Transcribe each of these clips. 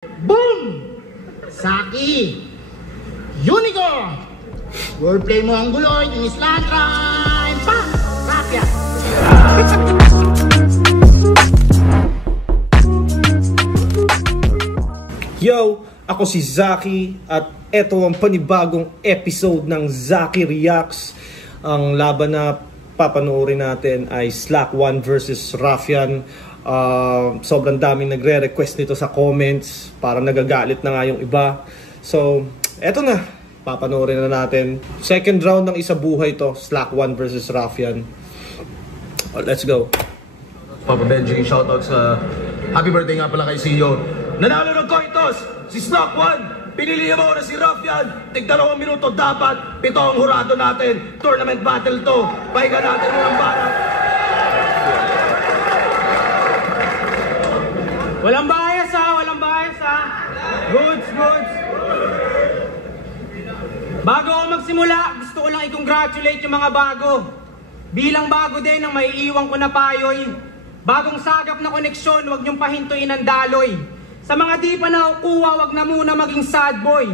Boom! Saki! Unicorn! Wordplay mo ang gulo, yung slant rhyme! Pa! Rapya! Yo! Ako si Zaki at eto ang panibagong episode ng Zaki Reacts. Ang laban na papanoorin natin ay Slack 1 versus Ruffian. Sobrang daming nagre-request nito sa comments. Parang nagagalit na nga yung iba. So, eto na. Papanoorin na natin. Second round ng isa buhay to. Slack 1 versus Ruffian. Let's go. Papa Benji, shoutout sa happy birthday nga pala kay CEO. Nanalo ng Coitos, si Slack 1. Pinili mo na si Ruffian. Tig-2 minuto dapat. 7 ang hurado natin. Tournament battle to. Pahinga natin ng barat. Walang bias ha, walang bias ha. Goods. Bago ako magsimula, gusto ko lang i-congratulate yung mga bago. Bilang bago din ang maiiwan ko na payoy. Bagong sagap na koneksyon, huwag niyong pahintuin ang daloy. Sa mga di pa nakukuha, huwag na muna maging sad boy.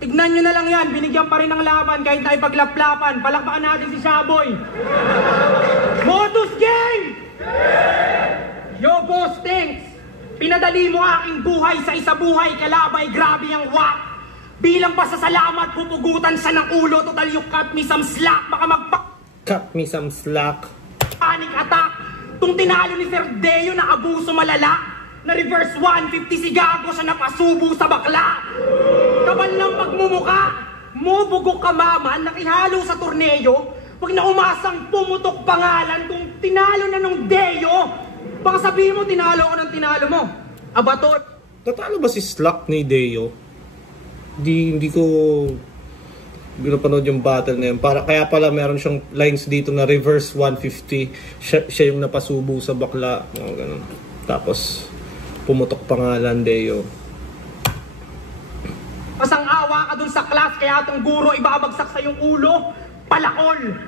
Tignan nyo na lang yan, binigyan pa rin ng laban kahit na ipaglaplapan. Palakpakan natin si Shaboy. Motus Game! Yo, boss, thanks! Pinadali mo aking buhay sa isa buhay, kalabay, grabe ang wak. Bilang pasasalamat, pupugutan sa ng ulo, total you cut me some slack, baka Cut me some slack. Panic attack. Tung tinalo ni Sir Deo na abuso malala, na reverse 150 si Gago siya napasubo sa bakla. Kapal ng pagmumuka, mubugok ka maman, nakihalo sa torneo, pag na umasang pumutok pangalan kung tinalo na nung Deo. Baka sabihin mo, tinalo ko ng tinalo mo. Abator. Natalo ba si Slack ni Deo? Hindi ko pinapanood yung battle na yun. Kaya pala meron siyang lines dito na reverse 150. Siya yung napasubo sa bakla. Ganun. Tapos, pumutok pangalan Deo. Pasang awa ka dun sa class, kaya itong guro ibabagsak sa yung ulo. Palakol!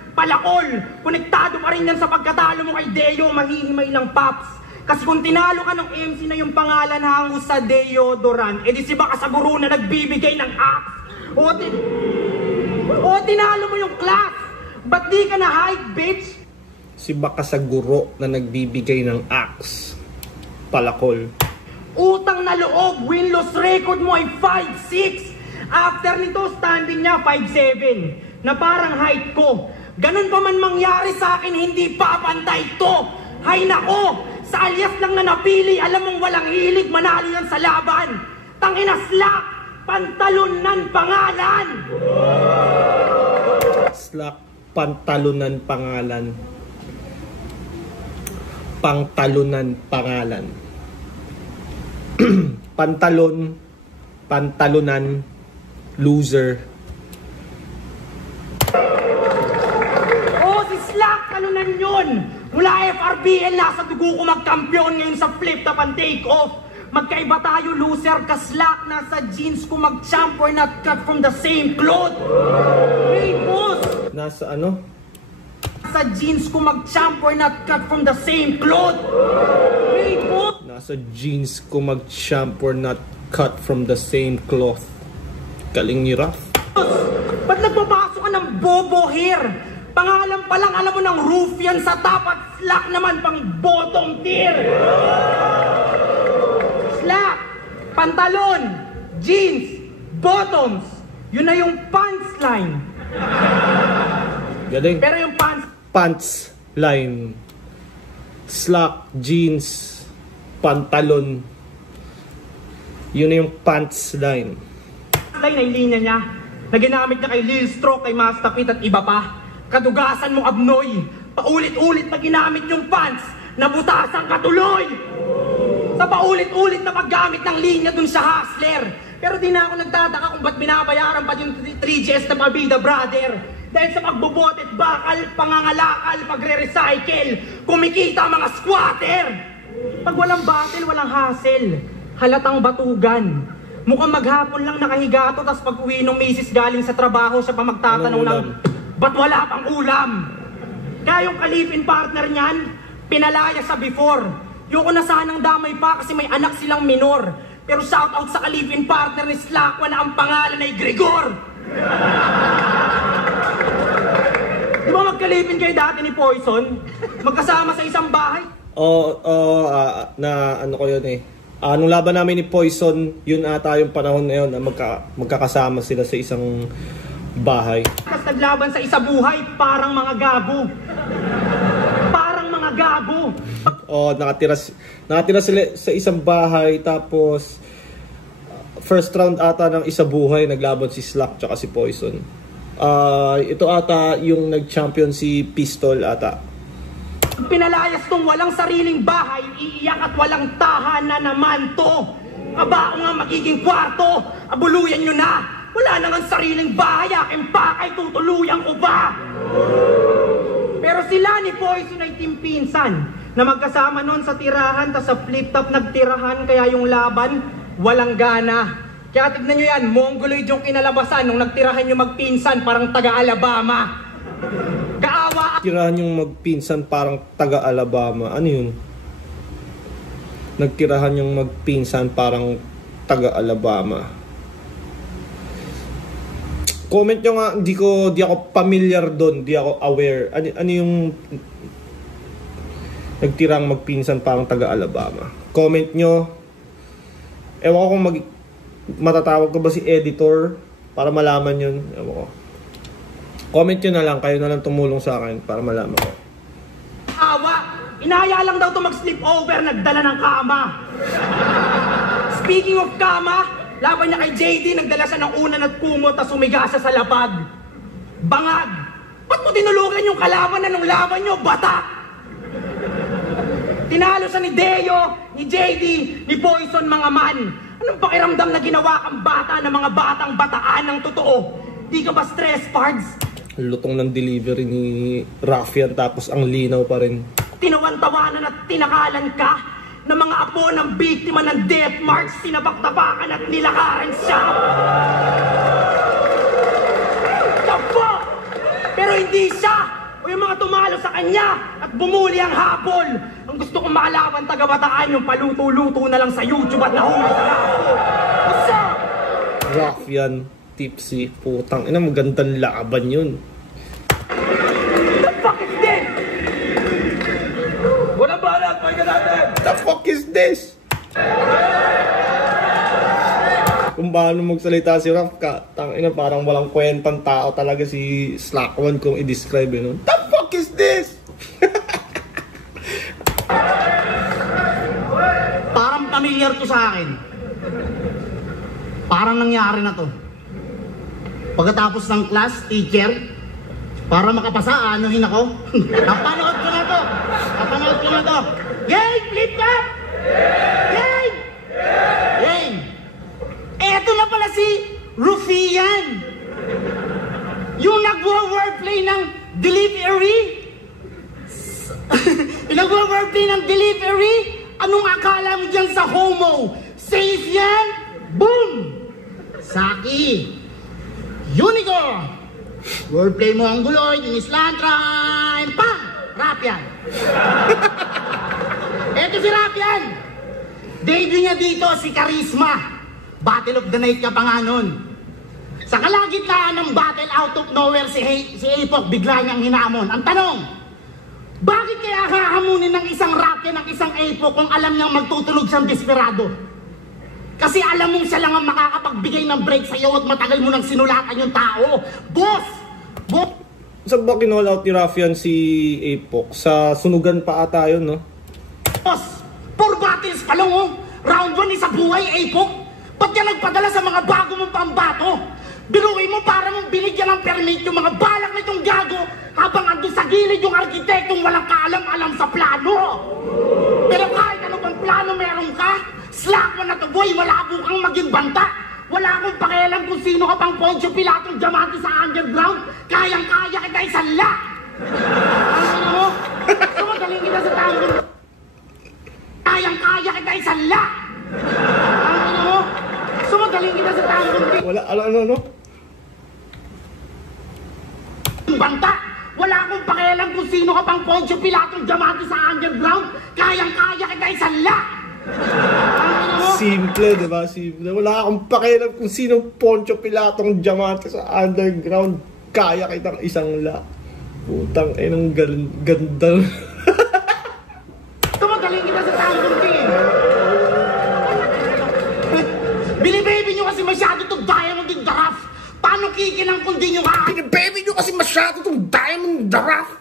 Konektado pa rin yan sa pagkatalo mo kay Deo, mahihimay lang paps. Kasi kung tinalo ka ng MC na yung pangalan hango sa Deodoran, edi si baka sa guro na nagbibigay ng apps. O tinalo mo yung class, ba't di ka na hype, bitch? Si baka sa guro na nagbibigay ng axe. Palakol. Utang na loob, win-loss record mo ay 5-6. After nito, standing niya 5-7. Na parang height ko. Ganun pa man mangyari sa akin, hindi papantay to. Hay nako, sa alias lang na napili, alam mong walang hilig, manalo yan sa laban. Tangina Slack, pantalunan pangalan. Slack, pantalunan pangalan. Pangtalunan pangalan. Pantalunan, loser. Talunan yun! Mula FRBL, nasa dugo ko magkampiyon ngayon sa flip top and take off. Magkaiba tayo, loser ka Slack. Nasa jeans ko mag-champ, we're not cut from the same cloth. Hey, boss! Nasa ano? Nasa jeans ko mag-champ, we're not cut from the same cloth. Hey, boss! Nasa jeans ko mag-champ, we're not cut from the same cloth. Galing ni Ruff. Ba't nagpapasok ka ng bobo here? Pangalan pa lang, alam mo ng Ruffian sa top at Slack naman pang bottom tier. Slack, pantalon, jeans, bottoms. Yun na yung pants line. Galing. Pero yung pants line. Slack, jeans, pantalon. Yun na yung pants line. Line ay linya niya na ginamit niya kay Lil Stroke, kay Master Pit at iba pa. Kadugasan mong abnoy, paulit-ulit na ginamit yung pants, nabutasan ka tuloy! Sa paulit-ulit na paggamit ng linya dun sa hustler. Pero di na ako nagtataka kung ba't binabayaran pa yung 3GS na Pabida brother. Dahil sa pagbubotet, bakal, pangangalakal, pagre-recycle, kumikita ang mga squatter! Pag walang battle, walang hassle. Halatang batugan. Mukhang maghapon lang nakahiga to, tas pag uwi ng misis galing sa trabaho, siya pa magtatanong ng ba't wala pang ulam? Kaya yung kalipin partner niyan, pinalaya sa before. Yung na sanang damay pa kasi may anak silang minor. Pero shoutout sa kalipin partner ni Slack 1 na ang pangalan ay Gregor. Di ba magkalipin kayo dati ni Poison? Magkasama sa isang bahay? Na ano ko yun eh. Nung laban namin ni Poison, yun ata yung panahon na yun na magkakasama sila sa isang bahay. Tapos naglaban sa isa buhay, parang mga gago. Parang mga gago. Nakatira sila sa isang bahay, tapos first round ata ng isa buhay, naglaban si Slack tsaka si Poison. Ito ata yung nag-champion si Pistol ata. Pinalayas tong walang sariling bahay, iiyak at walang tahanan naman to. Aba, ako nga magiging kwarto, abuluyan nyo na. Wala nang sariling bahay, aking pakay, tutuluyan ko ba? Pero sila ni Poison ay team pinsan na magkasama noon sa tirahan, tas sa flip-top nagtirahan, kaya yung laban, walang gana. Kaya tignan nyo yan, mongoloid yung kinalabasan nung nagtirahan yung magpinsan, parang taga-Alabama. Kaawa. Tirahan yung magpinsan parang taga-Alabama. Ano yun? Nagtirahan yung magpinsan parang taga-Alabama. Comment nyo nga, di ako familiar doon, di ako aware. Ano yung nagtirang magpinsan parang taga-Alabama? Comment nyo. Ewan ko kung matatawag ko ba si editor para malaman yun. Ewan ko. Comment nyo na lang, kayo na lang tumulong sa akin para malaman ko. Awa! Inaya lang daw to mag-sleep over, nagdala ng kama. Speaking of kama, laban niya kay JD, nagdala siya ng unan at kumot at sumiga siya sa lapag. Bangag! Ba't mo tinulugan yung kalaban na nung laban nyo, bata? Tinalo siya ni Deo, ni JD, ni Poison, mga man. Anong pakiramdam na ginawa kang bata ng mga batang bataan ng totoo? Di ka ba stress, Pards? Lutong ng delivery ni Raffian tapos ang linaw pa rin. Tinawan-tawanan at tinakalan ka ng mga apo ng biktima ng death march, tinabak-tabakan at nilakaran siya. Tapo! Pero hindi siya o yung mga tumalo sa kanya at bumuli ang habol. Ang gusto kong makalaban taga-bataan yung paluto-luto na lang sa YouTube at nahuli sa habol. What's up? Raffian, tipsy, putang ina, magandang laban yun. The fuck is this? Walang bahala, pahinga natin! The fuck is this? Kung paano magsalita si Raf, tangina parang walang kwentang tao talaga si Slack 1 kung i-describe yun. The fuck is this? Parang familiar to sa akin. Parang nangyari na to. Pagkatapos ng class, teacher, para makapasa, anuhin ako. Napanood ko na to. Napanood ko na to. Yay! Flip up! Yay! Yay! Eto na pala si Rufian. Yung nagwo-wordplay ng delivery. Yung nagwo-wordplay ng delivery. Anong akala mo dyan sa homo? Safe yan? Boom! Saki! Unicorn! Wordplay mo ang guloy, yung Islandrime! Pam! Raffian! Eto si Raffian! Debut niya dito si Charisma. Battle of the Night ka pa nga nun. Sa kalagitnaan ng battle, out of nowhere si Apok bigla niyang hinamon. Ang tanong, bakit kaya hahamunin ng isang Raffian ng isang Apok kung alam niyang magtutulog siyang desperado? Kasi alam mong siya lang ang makakapagbigay ng break sa'yo at matagal mo nang sinulatan yung tao. Boss! Saan ba kinall out ni Raffian si Apok? Sa sunugan pa ata yun, no? Boss! 4 battles pa lang, oh! Round 1 isa buhay, Apok! Ba't ka nagpadala sa mga bago mong pambato? Biruin mo para mong binigyan ng permit yung mga balak na itong gago habang andun sa gilid yung arkitektong walang kaalam-alam sa plano. Pero kahit ano bang plano meron ka, Slack 1 na to boy, malabo kang maging banta. Wala akong pakialam kung sino ka pang Poncio Pilatong diamante sa underground. Kayang-kaya kita isanla. Ano mo? Sumagaling kita sa tanggol. Kayang-kaya kita isanla. Ano mo? Sumagaling kita sa tanggol. Wala, ano? Banta! Wala akong pakialam kung sino ka pang Poncio Pilatong diamante sa underground. Kayang-kaya kita isanla. Simple, di ba? Simple. Wala akong pakialam kung sinong Poncio Pilatong diamante sa underground. Kaya kitang isang la. Putang inang ganda. Tumagaling kita sa tanggol din. Binibaby nyo kasi masyado itong Diamond in the Rough. Paano kikinang kundi nyo ha? Binibaby nyo kasi masyado itong Diamond in the Rough.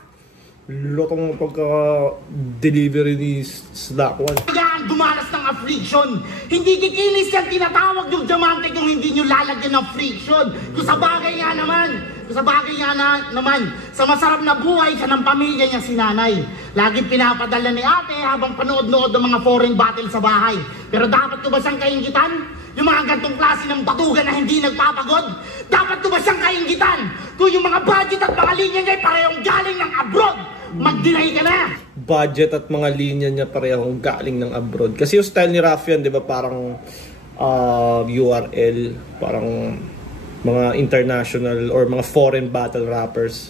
Lotong pagka-delivery ni Slack One. Kaya dumanas ng affliction. Hindi kikinis yan tinatawag yung diamante kung hindi nyo lalagyan ng friction. Kung sa bagay nga naman, sa masarap na buhay siya ng pamilya niya si nanay. Laging pinapadala ni ate habang panood-nood ng mga foreign battle sa bahay. Pero dapat ko ba siyang kaingitan? Yung mga gantong klase ng batugan na hindi nagpapagod? Dapat ko ba siyang kaingitan? Kung yung mga budget at mga linya niya ay parehong galing ng abroad, mag-deny ka na! Budget at mga linya niya parehong galing ng abroad. Kasi yung style ni Raffian, di ba, parang URL, parang mga international or mga foreign battle rappers.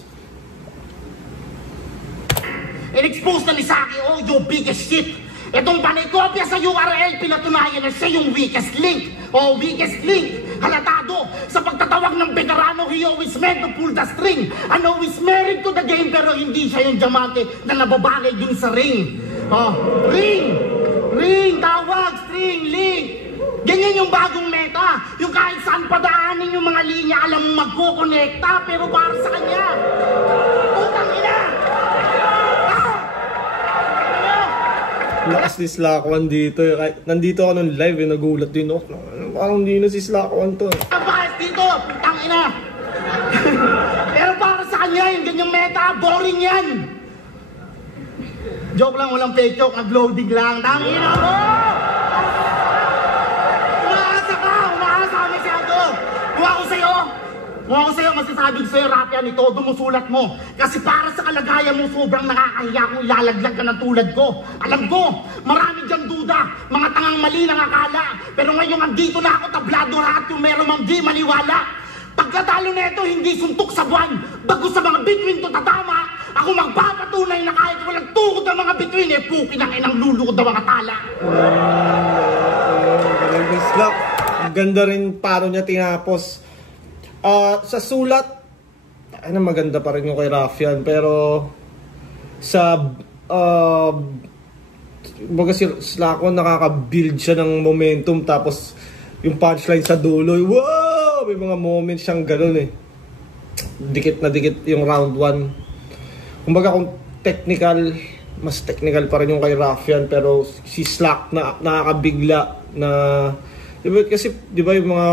In-expose na ni Saki, oh, your biggest shit! Itong panikopya sa URL, pinatunayan na siya yung weakest link. O weakest link, halatado sa pagtatawag ng veterano, he always meant to pull the string. And always married to the game, pero hindi siya yung diamante na nababagay dun sa ring. Oh, ring, tawag, string, link. Ganyan yung bagong meta. Yung kahit saan padaanin yung mga linya, alam mo magkukonekta, pero para sa kanya. Putang ina! Lakas ni Slack One dito. Nandito ako nung live, nagulat din ako. Parang hindi na si Slack One to. Ang bakas dito, putang ina! Pero para sa kanya, yung ganyang meta, boring yan! Joke lang, walang fake joke, nag-loading lang. Tangina mo! Umaasa masyado! Kung ako sa'yo, masasabi ko sa'yo, Raffian, ito, dumusulat mo. Kasi para sa kalagayan mo, sobrang nakakahiya kung ilalaglag ka ng tulad ko. Alam ko, marami dyan duda, mga tangang mali ng akala. Pero ngayon, andito na ako, tablado lahat yung meron mang di maniwala. Pagkatalo na ito, hindi suntok sa buwan. Bago sa mga bituin to tatama, ako magpapatunay na kahit walang tukod ng mga bituin, pukin ang inang lulukod ng mga tala. Slack, ganda rin paano niya tinapos. Sa sulat, maganda pa rin yung kay Raffian, pero sa baga si Slack One, nakaka-build siya ng momentum, tapos yung punchline sa dulo, wow! May mga moments siyang ganun eh. Dikit na dikit yung round 1. Kumbaga kung technical, mas technical pa rin yung kay Raffian, pero si Slack na nakakabigla na, diba, kasi di ba yung mga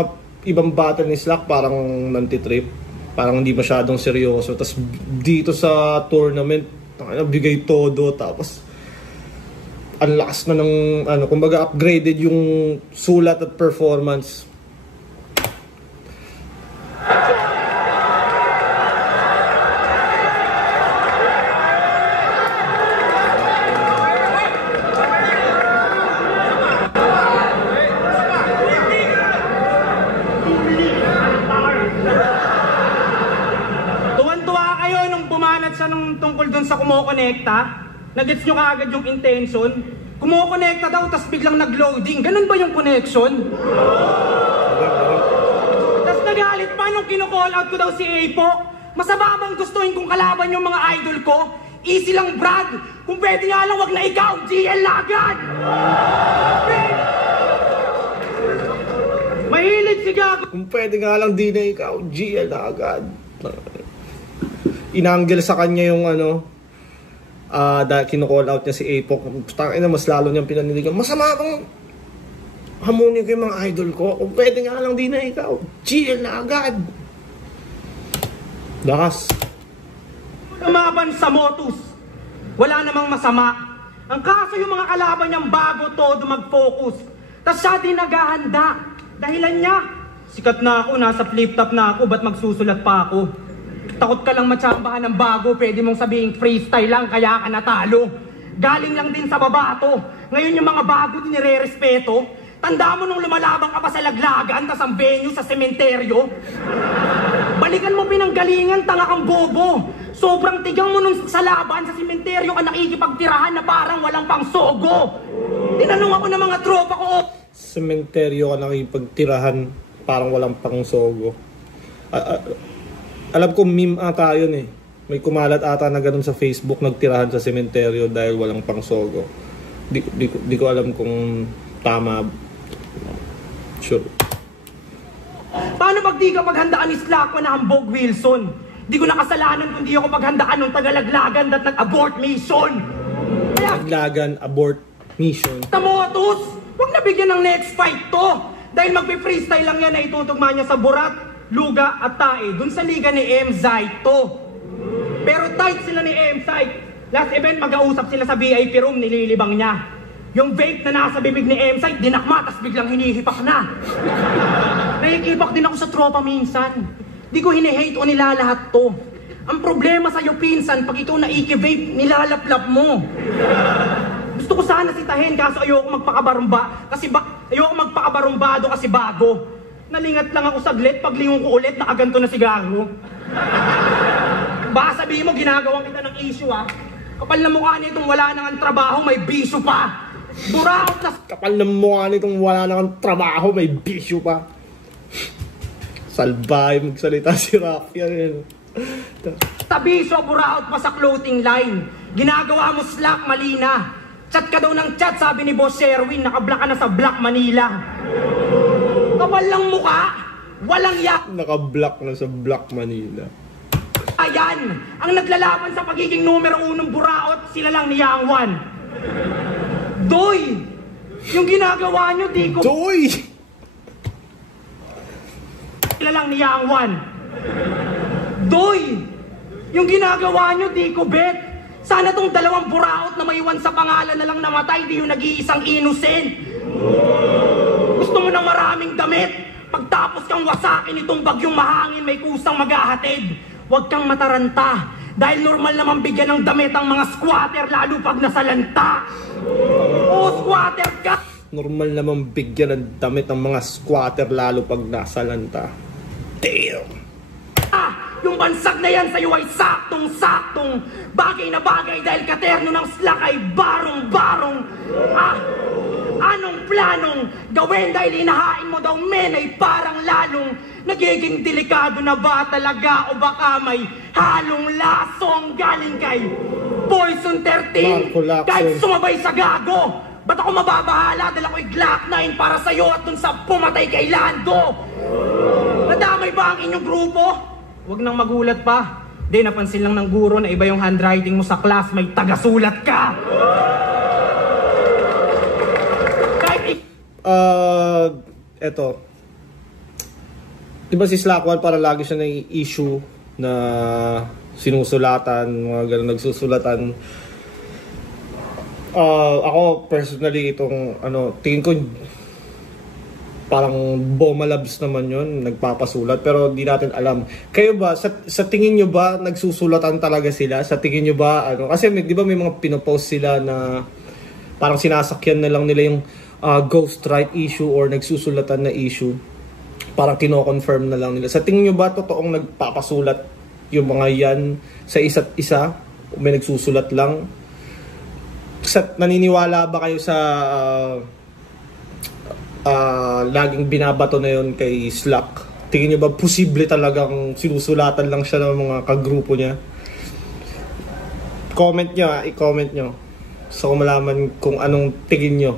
ibang battle ni Slack parang nanti-trip, parang hindi masyadong seryoso, tapos dito sa tournament bigay todo, tapos ang lakas na ng kumbaga upgraded yung sulat at performance. Tungkol dun sa kumokonekta, nagets nyo kaagad yung intention. Kumokonekta daw, tas biglang nag-loading. Ganun ba yung connection? Tas nagalit pa nung kino-call out ko daw si Apo. Masama bang gustuhin kong kalaban yung mga idol ko? Easy lang, Brad. Kung pwede nga lang, wag na ikaw, GL agad! Mahilig si Gago. Kung pwede nga lang, di na ikaw, GL agad. Inanggel sa kanya yung dahil kino-call out niya si Apok. Tangina, mas lalo niyang pinaniligan. Masama bang hamunin ko yung mga idol ko? Kung pwede nga lang, di na ikaw, GL na agad. Lakas. Lumaban sa Motus. Wala namang masama. Ang kaso yung mga kalaban niyang bago todo mag-focus. Tas siya din naghahanda. Dahilan niya, sikat na ako, nasa flip-top na ako, ba't magsusulat pa ako? Takot ka lang matsambahan ng bago, pwede mong sabihin freestyle lang, kaya ka natalo. Galing lang din sa babato. Ngayon yung mga bago din nire-respeto. Tanda mo nung lumalabang ka pa sa laglagan, tas ang venue sa sementeryo. Balikan mo pinanggalingan, tanga kang bobo. Sobrang tigang mo nung sa laban sa sementeryo ka nakikipagtirahan na parang walang pang sogo. Tinanong ako ng mga tropa ko, Sementeryo ka nakipagtirahan, parang walang pangsogo. Alam ko meme ata yun eh. May kumalat ata na ganun sa Facebook, nagtirahan sa sementeryo dahil walang pangsogo. Di ko alam kung tama. Sure. paano pag di ka paghandaan ni Slack na hambog Wilson? Di ko nakasalanan kung di ako paghandaan ng tagalaglagan at nag-abort mission. Kaya, Naglagan, abort, mission. Tamotus, huwag na bigyan ng next fight to. Dahil magpe-freestyle lang yan na itutugma niya sa Burat, Luga at Tae, dun sa liga ni M-Zite to. Pero tight sila ni M-Zite. Last event, mag-ausap sila sa VIP room, nililibang niya. Yung vape na nasa bibig ni M-Zite, dinakma, tas biglang hinihipak na. Nahikipak din ako sa tropa minsan. Di ko hinihate o nilalahat to. Ang problema sa'yo, pinsan, pag ikaw na-iki-vape, nilalaplap mo. Gusto ko sana sitahin, kaso ayoko magpakabarumba. Ayoko magpakabarumbado kasi bago. Nalingat lang ako saglit, paglingon ko ulit, nakaganto na sigaro. Baka sabihin mo, ginagawang kita ng issue ah. Kapal na mukha nitong wala nang trabaho, may bisyo pa. Buraot na... Kapal ng mukha nitong wala na kang trabaho, may bisyo pa. Salbahe magsalita si Rafian. Tabisyo, buraot pa sa clothing line. Ginagawa mo Slack, mali na. Chat ka daw ng chat, sabi ni Boss Sherwin, nakablock ka na sa Black Manila. Kapal lang mukha, walang yak. Naka-block na sa Black Manila. Ayan, ang naglalaban sa pagiging numero unong buraot, sila lang ni Yang Wan. Doy, yung ginagawa nyo, di ko... Doy! Sila lang ni Yang Wan. Doy, yung ginagawa nyo, di ko bet. Sana tong dalawang buraot na maiwan sa pangalan na lang namatay, di yung nag-iisang innocent. Gusto mo ng maraming damit? Pagtapos kang wasakin itong bagyong mahangin, may kusang maghahatid. Huwag kang mataranta, dahil normal naman bigyan ng damit ang mga squatter, lalo pag nasalanta. O squatter ka! Normal naman bigyan ng damit ng mga squatter lalo pag nasalanta. Damn! Yung bansag na yan sa'yo ay saktong-saktong. Bagay na bagay dahil katerno ng Slack ay barong-barong. Anong planong gawin dahil inahain mo daw men ay parang lalong nagiging delikado na ba talaga o baka may halong lasong galing kay Poison 13 Marco Lacson. kahit sumabay sa gago. Ba't ako mababahala dahil ako'y Glock 9 para sa'yo at dun sa pumatay kay Lando? Nadamay ba ang inyong grupo? Huwag nang magulat pa. Di, napansin lang ng guro na iba yung handwriting mo sa class, may tagasulat ka! Kahit eto. Diba si Slackwell para lagi siya na issue na sinusulatan, mga ganun nagsusulatan. Ako personally itong tingin ko parang Bomalabs naman yun, nagpapasulat, pero di natin alam. Kayo ba, sa tingin nyo ba, nagsusulatan talaga sila? Sa tingin nyo ba, kasi di ba may mga pinopost sila na parang sinasakyan na lang nila yung ghostwrite issue or nagsusulatan na issue. Parang kino-confirm na lang nila. Sa tingin nyo ba, totoong nagpapasulat yung mga yan sa isa't isa? O may nagsusulat lang? Naniniwala ba kayo sa... laging binabato na yon kay Slack? Tingin nyo ba posible talagang sinusulatan lang siya ng mga kagrupo niya? Comment nyo i-comment nyo so malaman kung anong tingin nyo.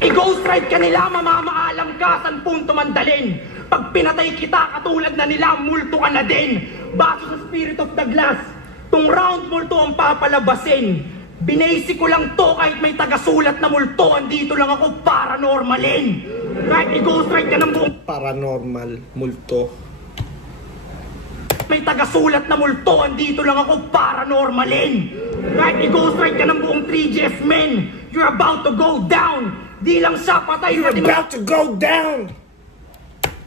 I-ghostwrite ka nila, mamamaalam ka saan punto man dalhin. Pag pinatay kita, katulad na nila, multo ka na din. Baso sa Spirit of the Glass, tong round multo ang papalabasin. Binasi ko lang to kahit may tagasulat na multo, andito lang ako paranormalin. Kahit i-ghostwrite ka ng buong Paranormal, multo. may tagasulat na multo, andito lang ako paranormalin. Kahit i-ghostwrite ka ng buong 3GS men, you're about to go down. Di lang siya patay, You're about to go down!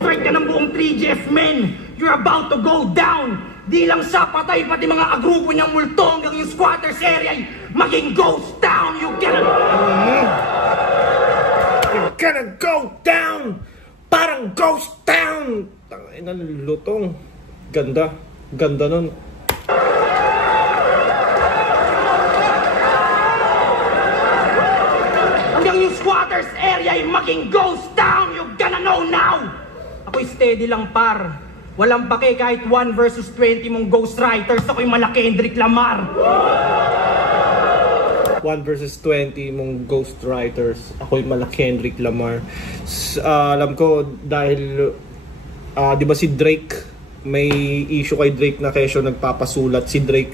Strike ka ng buong 3GS men, you're about to go down. Di lang siya patay, pati mga agrupo niyang multo hanggang yung squatters area ay maging ghost town. You're gonna go down! Parang ghost town! Tangay na lutong. Ganda. Ganda nun. writers area ay maging ghost town. You gonna know now. Ako'y steady lang par. Walang pake kahit 1 versus 20 mong ghost writers. Ako'y mala Kendrick Lamar. 1 versus 20 mong ghost writers. Ako'y mala Kendrick Lamar. Alam ko dahil di ba si Drake, may issue kay Drake na kesyo nagpapasulat. Si Drake,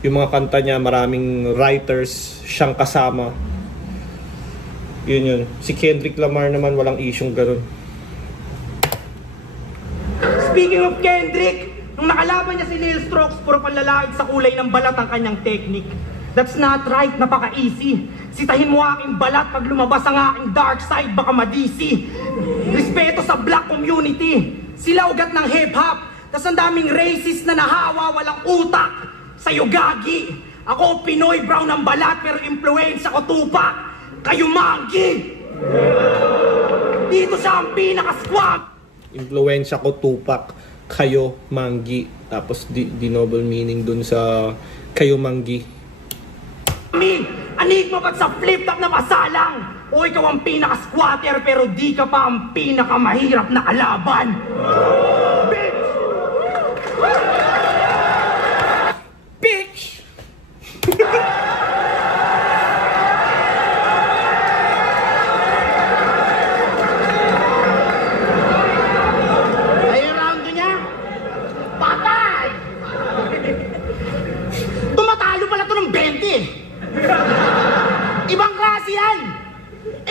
yung mga kanta niya, maraming writers siyang kasama. Yun. Si Kendrick Lamar naman, walang issue ganun. Speaking of Kendrick, nung nakalaban niya si Lil Strokes, puro panlalait sa kulay ng balat ang kanyang technique. That's not right, napaka-easy. Sitahin mo aking balat pag lumabas ang aking dark side, baka madisi. Respeto sa black community. Sila ugat ng hip-hop. Tas ang daming racist na nahawa, walang utak. Sa'yo gagi. Ako Pinoy, brown ang balat, pero influensya ko Tupac. Kayo Manggi. Dito siya ang pinaka-squab. Influensya ko Tupac, kayo Manggi. Tapos di noble meaning dun sa kayo Manggi. Anig mo ba't sa flip-top na masalang? O ikaw ang pinaka-squatter pero di ka pa ang pinaka-mahirap na kalaban. Bitch! Bitch! Ay, round niya. Patay! Tumatalo pala to ng 20. Ibang klase yan.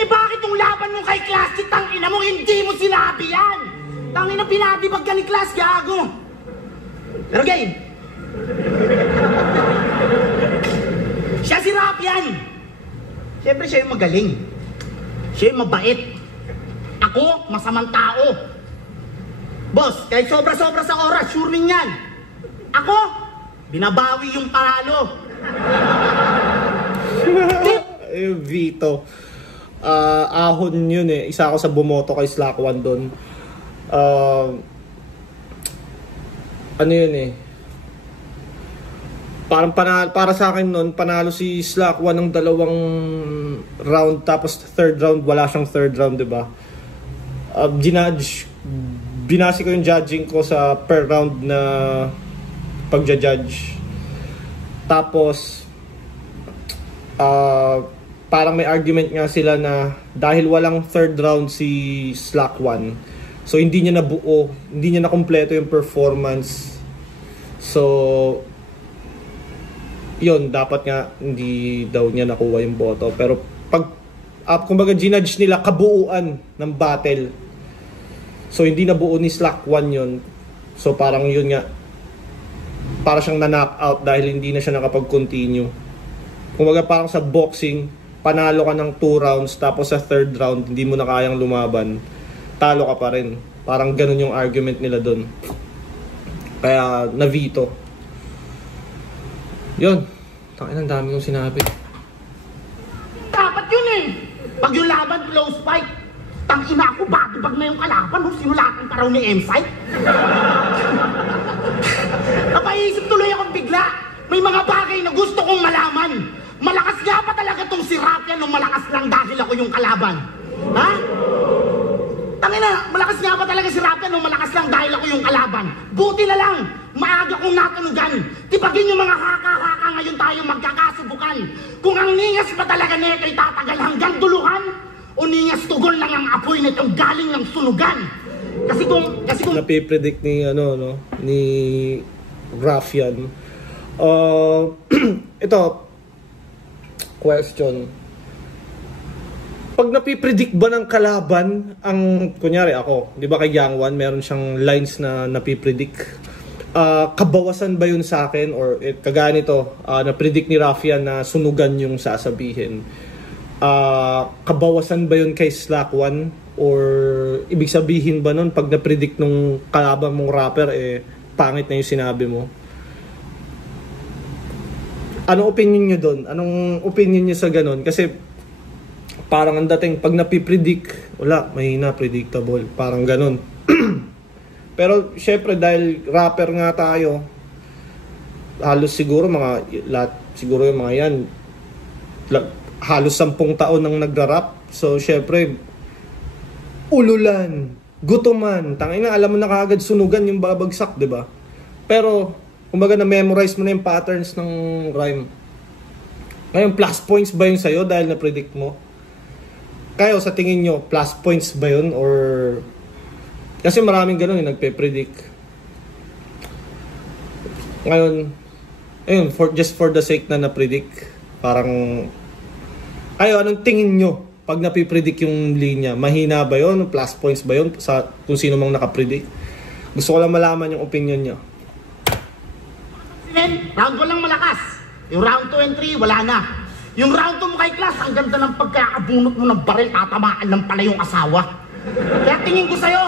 Bakit yung laban mo kay Classy, tangina mo, hindi mo sinabi yan? Tangina, pinatibag ka ni Class, gago. Pero game. Siya si Rapian. Siyempre siya yung magaling. Siya yung mabait. Ako, masamang tao. Boss, kahit sobra-sobra sa oras, sure min yan. Ako, binabawi yung panalo. Vito. Ahon yun eh. Isa ako sa bumoto kay Slack One doon. Ano yun eh. Parang para sa akin noon, panalo si Slack One ng 2 round, tapos third round, wala siyang third round, diba? Binasi ko yung judging ko sa per round na pagja-judge. Tapos, parang may argument nga sila na dahil walang third round si Slack One, so hindi niya nabuo, hindi niya nakumpleto yung performance. So, yun, dapat nga hindi daw niya nakuha yung boto. Pero pag kumbaga ginudge nila kabuuan ng battle, so hindi nabuo ni Slack One yun. So parang yun nga, para siyang na-knock out dahil hindi na siya nakapag-continue. Kumbaga parang sa boxing, panalo ka ng 2 rounds, tapos sa third round hindi mo na kayang lumaban, talo ka pa rin. Parang ganun yung argument nila dun. Kaya na-veto. Yun. Ang dami kong sinabi. Dapat yun eh. Pag yung laban close fight, tangina ako, batibag na yung kalaban, sinulatan ka raw ni M-Site. Napaisip tuloy akong bigla. May mga bagay na gusto kong malaman. Malakas nga pa talaga tong si Rapian o malakas lang dahil ako yung kalaban? Ha? Tangina, malakas nga pa talaga si Rapian o malakas lang dahil ako yung kalaban? Buti na lang, maaga kong natunugan. Tipagin yung mga haka-haka ngayon tayo magkakasubukan. Kung ang ningas pa talaga neto'y tatagal hanggang duluhan, o ningas tugol lang ang apoy nitong galing ng sunugan. Kasi kung Napipredict ni ni Rafian. Ito, question. Pag napipredict ba ng kalaban ang, kunyari ako, di ba kay Yang One, meron siyang lines na napipredict. Kabawasan ba yun sa akin? Or kagaya nito, napredict ni Rafian na sunugan yung sasabihin. Kabawasan ba yun kay Slack One? Or ibig sabihin ba nun pag napredict nung kalaban mong rapper, pangit na yung sinabi mo? Anong opinion nyo doon? Anong opinion nyo sa ganun? Kasi parang ang dating pag napipredict, wala, mahina, predictable. Parang ganun. Pero syempre dahil rapper nga tayo, halos siguro siguro yung mga yan, halos 10 taon nang nagra-rap. So, syempre, ululan, gutuman, tangina, alam mo na kaagad sunugan yung babagsak, di ba? Pero, kumbaga na-memorize mo na yung patterns ng rhyme. Ngayon, plus points ba yun sa'yo dahil na-predict mo? Kayo, sa tingin nyo, plus points ba yun? Or... Kasi maraming ganun yung nagpe-predict. Ngayon, ayun, just for the sake na na-predict, parang... Kayo, anong tingin nyo pag napipredict yung linya? Mahina ba yun? Plus points ba yun sa kung sino mang nakapredict? Gusto ko lang malaman yung opinion nyo. Round 1 lang malakas. Yung round 2 and 3, wala na. Yung round 2 mo kay Class, ang ganda ng pagkakabunot mo ng baril, tatamaan lang pala yung asawa. Kaya tingin ko sa'yo,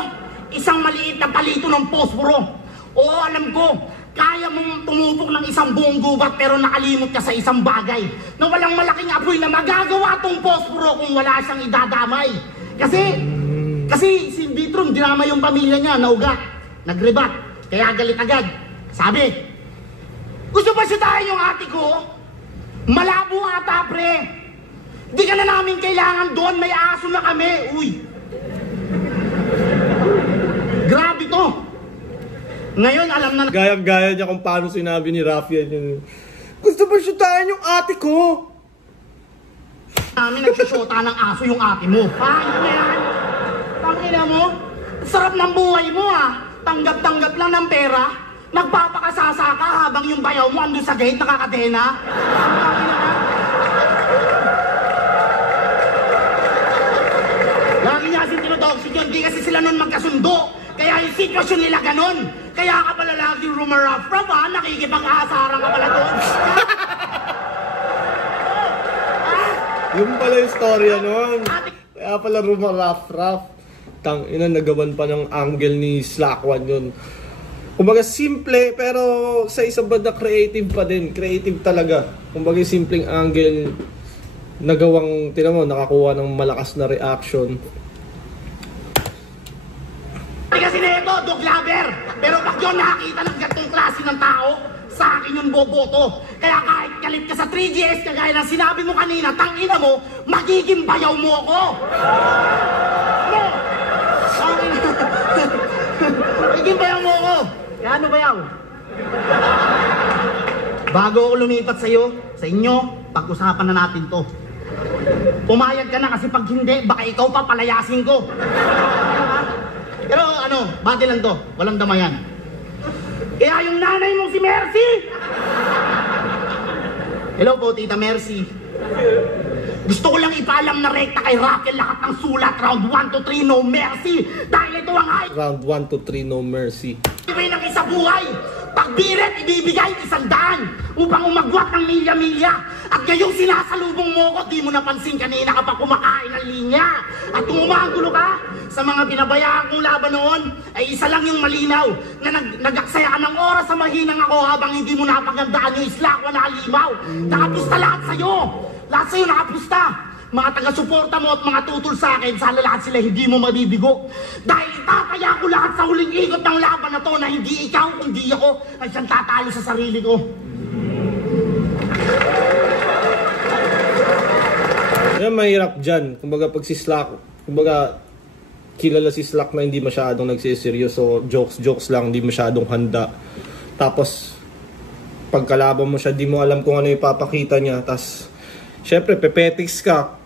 isang maliit na palito ng posporo. Oo, alam ko, kaya mong tumupok ng isang buong gubat pero nakalimot ka sa isang bagay na walang malaking apoy na magagawa tong posporo kung wala siyang idadamay. Kasi si Vitrum, dinama yung pamilya niya, naugat, nagrebat, kaya galit agad. Sabi, gusto ba sitahin yung ate ko? Malabo ata, pre. Di ka na namin kailangan doon, may aso na kami. Uy. Grabe to. Ngayon, alam na... Gaya-gaya niya kung paano sinabi ni Rafian yun. Gusto ba sitahin yung ate ko? Namin nagsusyota ng aso yung ate mo. Ano na yan? Tangina mo? Sarap ng buhay mo ah. Tanggap-tanggap lang ng pera. Nagpapakasasa ka habang yung bayaw mo ando sa gate nakakadena. Lagi niya kasing tinotoxic yun. Di kasi sila nun magkasundo. Kaya yung sitwasyon nila ganon. Kaya ka pala lagi rumaraf-raf ha. Nakikipag-aasaran ka pala doon. Yung pala yung storya nun. Kaya pala rumaraf-raf. Tangina, nagawan pa ng angle ni Slack1 yun. Kumbaga simple pero sa isang banda creative pa din. Creative talaga. Kumbaga simpleng angle nagawang, tinan mo, nakakuha ng malakas na reaction. Kasi na ito, dog lover. Pero pag yun nakakita ng gantong klase ng tao, sa akin yung boboto. Kaya kahit galit ka sa 3GS, kagaya ng sinabi mo kanina, tangina mo, magiging bayaw mo ako. No! Magiging bayaw mo ako. Kaya ano bayaw? Bago ako lumipat sa'yo, sa inyo, pag-usapan na natin to. Pumayag ka na kasi pag hindi, baka ikaw pa palayasin ko. Pero ano, bati lang to, walang damayan. Kaya yung nanay mong si Mercy! Hello po, Tita Mercy. Gusto ko lang ipaalam na rekta kay Raquel lahat ng sulat. Round 1 to 3, no mercy. Dahil ito ang high. Round 1 to 3, no mercy. Ibig ng isa buhay. Pagbiret, ibibigay 100 upang umagwat ng milya-milya. At ngayong sinasalubong mo ko, di mo napansin kanina kapag kumakain ng linya. At kung umagulo ka, sa mga binabayaan kong laban noon, ay isa lang yung malinaw na nagaksaya ka ng oras sa mahinang ako habang hindi mo napagandaan yung Slack1 na halimaw. Nakapusta lahat sa'yo. Lahat sa'yo nakapusta. Mga taga-suporta mo at mga tutol sa akin, sana lahat sila hindi mo mabibigo. Dahil itataya ko lahat sa huling ikot ng laban na to na hindi ikaw, kundi ako ay siyang tatalo sa sarili ko. Yan, mahirap dyan. Kumbaga pag si Slack, kumbaga kilala si Slack na hindi masyadong nagsiseryoso, jokes lang, hindi masyadong handa. Tapos pagkalaban mo siya, di mo alam kung ano ipapakita niya. Tapos syempre, pepetics ka.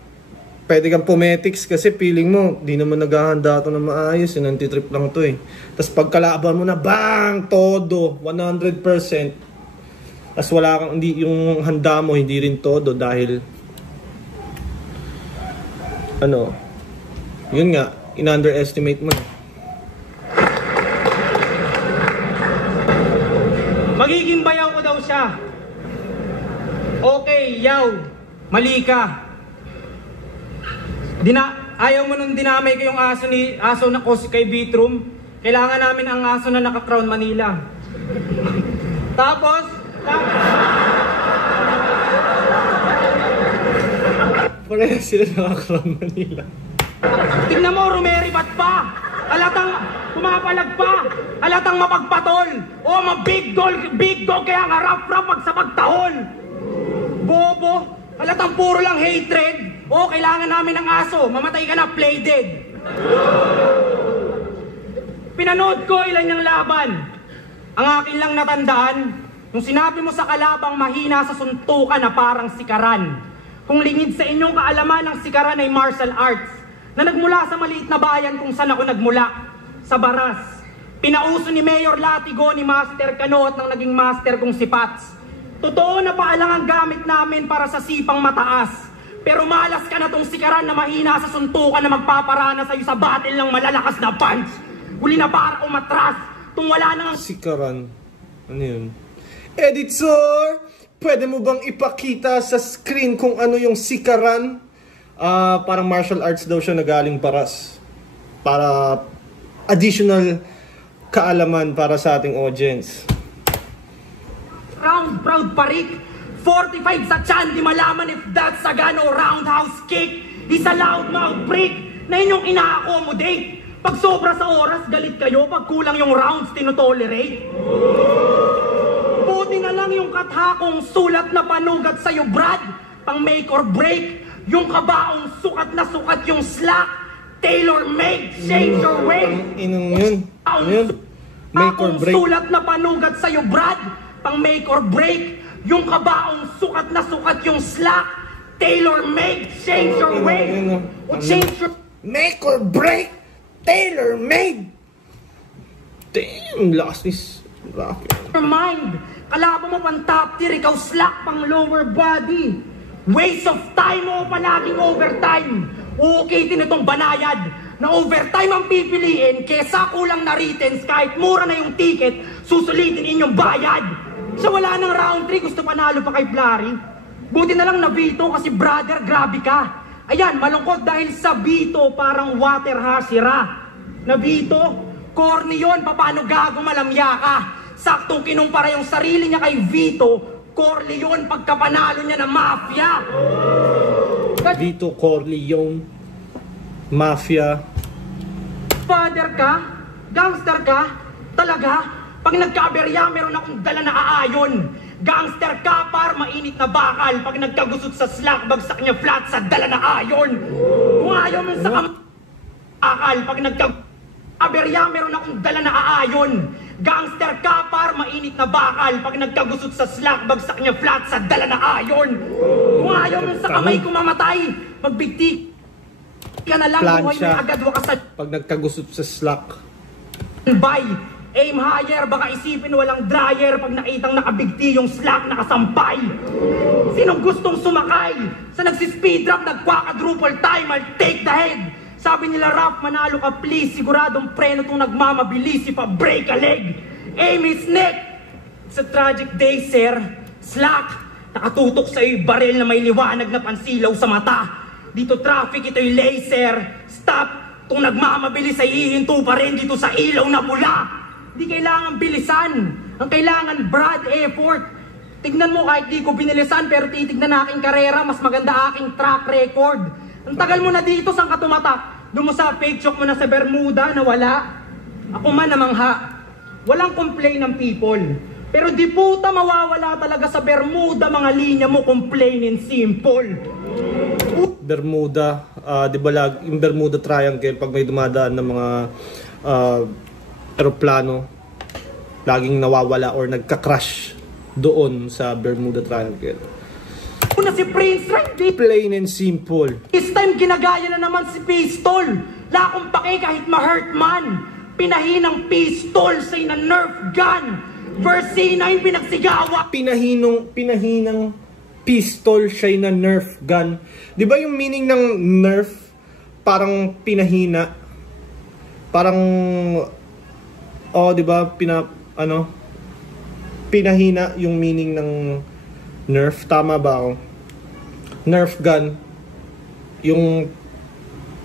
Pwede kang pumetics kasi feeling mo, di naman naghahanda ito na maayos. Yung anti-trip lang ito eh. Tapos pagkalaban mo na, bang! Todo! 100%. Tapos wala kang, hindi, yung handa mo, hindi rin todo dahil ano, yun nga, in-underestimate mo. Magiging bayaw ko daw siya. Okay, yaw. Mali ka. Ayaw mo nung dinamay ko yung aso na ko kay Vitrum. Kailangan namin ang aso na naka-Crown Manila. Tapos Parehas sila naka-Crown Manila. tingnan mo, rumeribat pa. Halatang pumapalag pa. Halatang mapagpatol. O, big dog kaya nga rap pag sa pagtahol. Bobo. Halatang puro lang hatred. Oo, kailangan namin ng aso. Mamatay ka na, play dead. Pinanood ko ilan yung laban. Ang akin lang natandaan, nung sinabi mo sa kalabang mahina sa suntukan na parang sikaran. Kung lingid sa inyong kaalaman ng sikaran ay martial arts, na nagmula sa maliit na bayan kung saan ako nagmula, sa Baras. Pinauso ni Mayor Latigo ni Master Cano at ng naging master kong si Pats. Totoo na paalang ang gamit namin para sa sipang mataas. Pero malas ka na tong sikaran na mahina sa suntukan na magpaparana sa'yo sa battle ng malalakas na punch. Huli na para umatras, tung wala nang... Sikaran. Ano yun? Editor! Pwede mo bang ipakita sa screen kung ano yung sikaran? Parang martial arts daw siya na galing Baras. Para additional kaalaman para sa ating audience. Round proud parik, 45 sa chan, di malaman if that's a gun o roundhouse kick. Di sa loud mouth break na inyong ina-accommodate. Pag sobra sa oras, galit kayo. Pag kulang yung rounds, tinotolerate. Buti na lang yung kathakong sulat na panugat sa'yo, Brad. Pang make or break. Yung kabaong sukat na sukat yung slack. Tailor-made, change your way. Inong yun. Ano yun? Make or break. Sulat na panugat sa'yo, Brad. Pang make or break. Yung kabaong sukat na sukat yung slack. Tailor-made, change your way. O change your... Make or break. Tailor-made. Damn, lakas ni Rocky. Your mind. Kalaban mo pang top tier, ikaw slack pang lower body. Waste of time mo palaging overtime. Okay din itong banayad na overtime ang pipiliin kesa kulang na returns kahit mura na yung ticket, susulitin inyong bayad. Sa wala ng round 3, gusto panalo pa kay Blary. Buti na lang na Vito kasi brother, grabe ka. Ayan, malungkot dahil sa Vito parang water hasira. Na Vito, corny yun, paano gago malamya ka? Saktong kinumpara yung sarili niya kay Vito, Corleone pagkapanalo niya ng mafia. Vito Corleone, mafia. Father ka? Gangster ka? Talaga? Pag nagka-aberya, meron akong dala na aayon. Gangster ka, par mainit na bakal. Pag nagkagusot sa slack, bagsak niya flat sa dala na ayon. Kung ayaw mo sa akal, pag nagka-aberya, meron akong dala na aayon. Gangster ka, par mainit na bakal. Pag nagkagusot sa slack, bagsak niya flat sa dala na ayon. Kung ayaw mo sa kamay ko mamatay, magbigti ka na lang, buhay may agad wakasan. Pag nagkagusot sa slack. Bye! Aim higher, baka isipin walang dryer pag nakitang nakabigti yung slack nakasampay. Sinong gustong sumakay? Sa nagsispeed drop, nagquadruple time, I'll take the head. Sabi nila, Rap, manalo ka please, siguradong preno tong nagmamabilis, if a break a leg. Aim his neck! It's a tragic day, sir. Slack, nakatutok sa iyo baril na may liwanag na pansilaw sa mata. Dito traffic, ito'y laser. Stop! Kung nagmamabilis ay hihinto pa rin dito sa ilaw na pula. Di kailangan bilisan. Ang kailangan broad effort. Tignan mo kahit di ko binilisan pero titignan na aking karera, mas maganda aking track record. Ang tagal mo na dito, saan ka tumatak? Doon mo sa fake choke mo na sa Bermuda na wala. Ako man namangha. Walang complain ng people. Pero di puta mawawala talaga sa Bermuda mga linya mo, complain and simple. Bermuda, di ba yung Bermuda Triangle pag may dumadaan ng mga eroplano, laging nawawala or nagka-crash doon sa Bermuda Triangle. Una si Prince Randy. Plain and simple. This time ginagaya na naman si Pistol. Lakong pake kahit ma-hurt man. Pinahinang pistol sa ina Nerf gun. Verse C9 pinagsigawa. Pinahinang pistol siya na Nerf gun. Di ba yung meaning ng Nerf? Parang pinahina. Parang di ba pinahina yung meaning ng Nerf, tama ba ako? Nerf gun, yung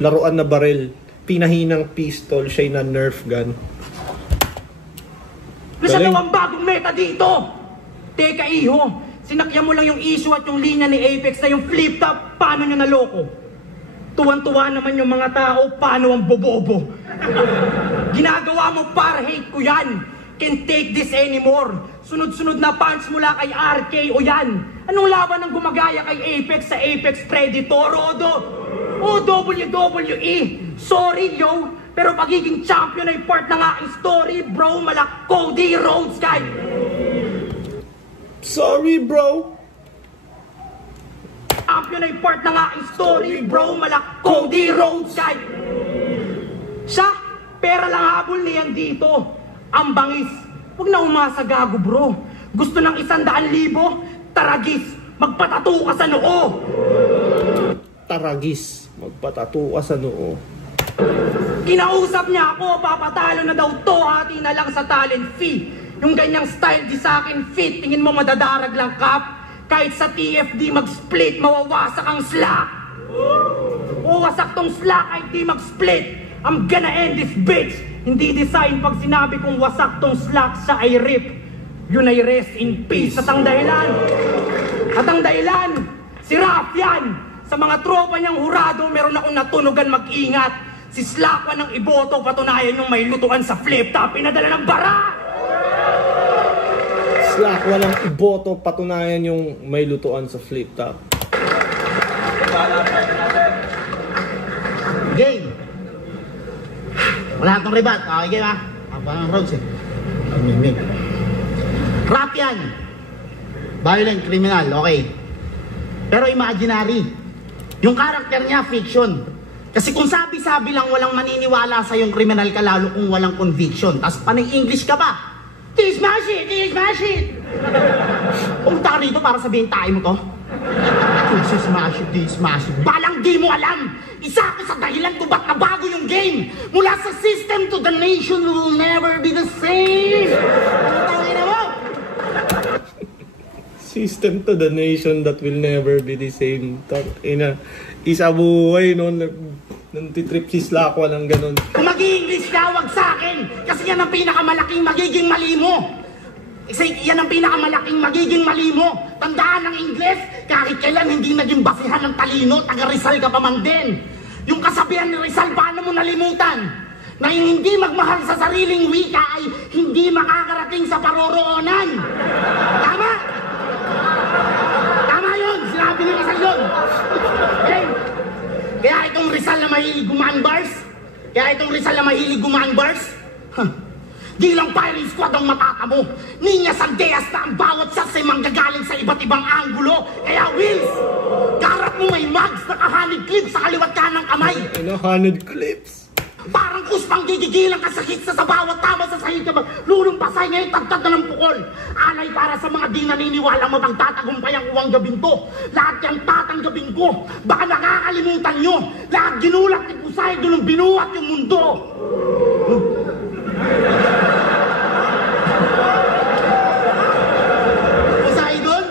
laruan na baril, pinahinang pistol, siya na Nerf gun. Nasa nawang bagong meta dito! Teka iho, sinakyan mo lang yung issue at yung linya ni Apex na yung flip top, paano nyo naloko? Tuwan-tuwa naman yung mga tao, paano ang bobobo? Ginagawa mo para hate ko yan. Can't take this anymore. Sunod-sunod na punch mula kay RK o yan. Anong laban ang gumagaya kay Apex sa Apex Predator o WWE? Sorry yo, pero pagiging champion ay part ng aking story, bro. Malak Cody Rhodes kay. Sorry, bro. Champion ay part ng aking story, bro. Malak Cody Rhodes kay. Siya, pera lang habol niyan dito. Ang bangis. Huwag na umasa gago, bro. Gusto ng 100,000? Taragis, magpatato ka sa noo. Taragis, magpatato ka sa noo. Kinausap niya ako, papatalo na daw to, hati na lang sa talent fee. Yung ganyang style di sa akin fit, tingin mo madadarag lang kap? Kahit sa TFD mag-split, mawawasak ang slack. Wasak tong slack ay di mag-split. I'm gonna end this bitch. Hindi design pag sinabi kong wasak tong slack sa ay rip. Yun ay rest in peace. At ang dahilan, si Rafian. Sa mga tropa niyang hurado, meron akong natunugan mag-ingat. Si Slakwan ng iboto, patunayan yung may lutuan sa flip top, pinadala ng bara! Slakwan ng iboto, patunayan yung may lutuan sa flip top. Game. Wala itong ribat. Okay, game ha? Parang rounds eh. Rap yan. Violent, criminal, okay. Pero imaginary. Yung karakter niya, fiction. Kasi kung sabi-sabi lang walang maniniwala sa yung criminal ka, lalo kung walang conviction. Tapos panay English ka pa. This my shit, this my shit. Pumunta ka rito para sabihin tayo mo to. This is my shit. Balang di mo alam. Isa ako sa dahilan kung ba't nabago yung game. Mula sa system to the nation will never be the same. Tangina mo. System to the nation that will never be the same. Isa buhay no, nantitrip si Slakwan ng ganun. Kung mag-i-English ka, wag sa akin. Kasi yan ang pinakamalaking magiging mali mo. Kasi yan ang pinakamalaking magiging mali mo. Tandaan ng Ingles, kahit kailan hindi naging basihan ng talino, taga Rizal ka pa man din. Yung kasabihan ni Rizal, paano mo nalimutan? Na yung hindi magmahal sa sariling wika ay hindi makakarating sa paroroonan. Tama? Tama yun, sinabi ni Rizal yun. Okay? Kaya itong Rizal na mahilig gumaan bars, di lang firing squad ang matatamo. Ninyas Aldeas na ang bawat sasay manggagaling sa iba't ibang anggulo. Kaya Wills, karap mo may mags na ka-honey clips sa kaliwat kanang kamay. Honey clips. Parang kuspang gigigilang ka sa hits sa bawat tama sa sahig ka lulumpasay ngayon tagtad na ng pukol. Alay para sa mga di naniniwala mapagtatagumpay ang uwang gabing to. Lahat yung tatanggapin ko. Baka nakakalimutan nyo. Lahat ginulat ni Pusay doon binuhat yung mundo. Poseidon?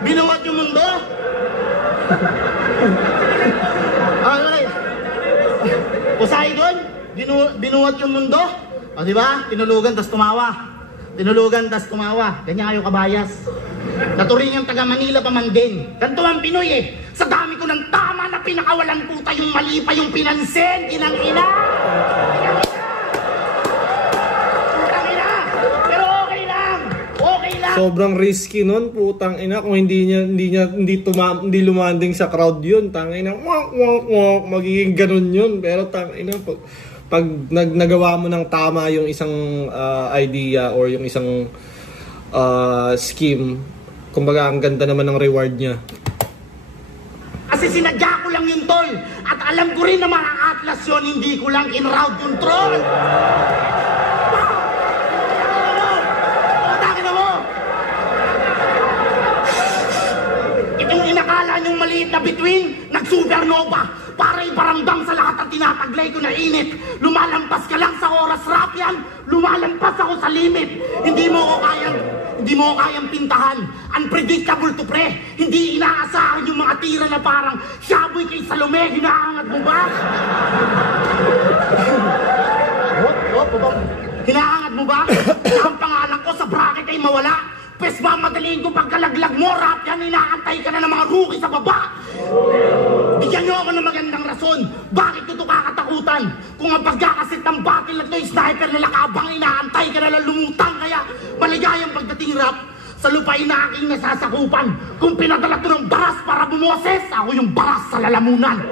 Binuhat yung mundo? Poseidon? Binuhat yung mundo? O diba? Tinulugan tas tumawa. Ganyan kayo kabayas. Naturingang taga Manila pa man din. Ganito ang Pinoy eh. Sa dami ko ng tama na pinakawalan puta yung mali pa yung pinansin. Inang ina! Sobrang risky nun, putang ina, kung hindi lumanding sa crowd yun, tangina, magiging ganun yun. Pero tangina, pag nagawa mo ng tama yung isang idea or yung isang scheme, kumbaga ang ganda naman ng reward niya. Kasi sinadya ko lang yung tol, at alam ko rin na mga atlas yun, hindi ko lang in route control. Inakala niyong maliit na bituin, nag-supernova para iparamdam sa lahat ang tinataglay ko na init. Lumalampas ka lang sa oras, Rafian. Lumalampas ako sa limit. Hindi mo ko kayang pintahan. Unpredictable to pre. Hindi inaasahan yung mga tira na parang Shaboy kay Salome. Hinaangat mo ba? Hinaangat mo ba? Ang pangalan ko sa bracket ay mawala. Pes ba madaliin ko pagkalaglag mo, Rafian, inaantay ka na ng mga rookie sa baba. Bigyan niyo ako ng magandang rason. Bakit ko ito kakatakutan? Kung ang pagkakasit ng battle na ito ay sniper na lakabang, inaantay ka na lang lumutang. Kaya Maligayang pagdating rap sa lupain na aking nasasakupan. Kung pinadala to ng baras para bumoses, ako yung baras sa lalamunan.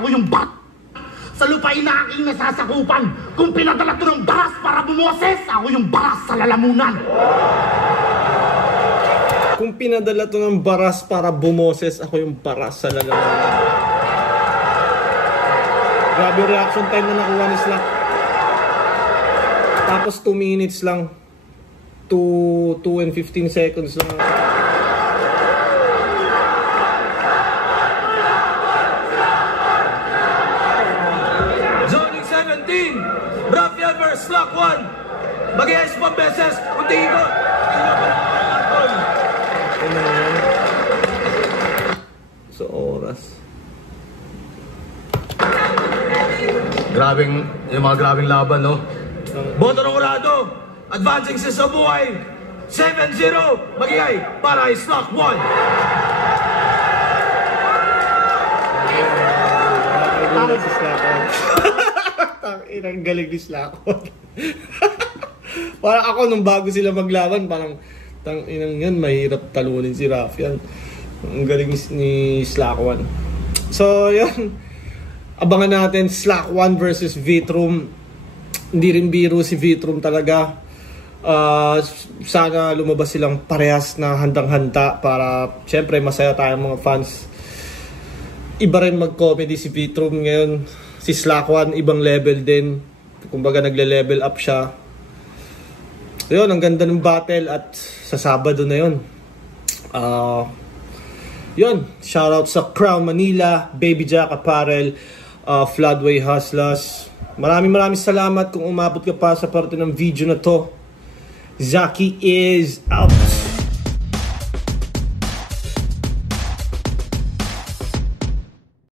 Ako yung bat sa lupain na aking nasasakupan. Kung pinadala to ng baras para bumoses, ako yung baras sa lalamunan. Kung pinadala to ng baras para bumoses, ako yung baras sa lalamunan. Grabe reaction time na nakuha ni Slack. Tapos 2 minutes lang. 2 and 15 seconds lang. Zoning 17, Raffian vs. Slack 1. Mag-iayos pa beses, kung tingin ko, tingin ko na Sa oras. Grabing, yung mga grabing laban, no? Boto ng Urado, advancing sa buhay. 7-0, mag-iay para kay Slack 1. Si Slackon. Ang galing ni Slackon. Parang ako nung bago sila maglaban, parang inang yan, mahirap talunin si Raffian. Ang galing ni Slackon. So, yun. Abangan natin Slack 1 versus Vitrum. Hindi rin biro si Vitrum talaga. Sana lumabas silang parehas na handang-handa para syempre masaya tayong mga fans. Iba rin mag-comedy si Vitrum ngayon. Si Slack 1 ibang level din. Kumbaga nagle-level up siya. So yun, ang ganda ng battle at sa Sabado na yun. Yun, shoutout sa Crown Manila, Baby Jack Apparel, Floodway Hustlers. Maraming salamat kung umabot ka pa sa parte ng video na to. Zaki is out.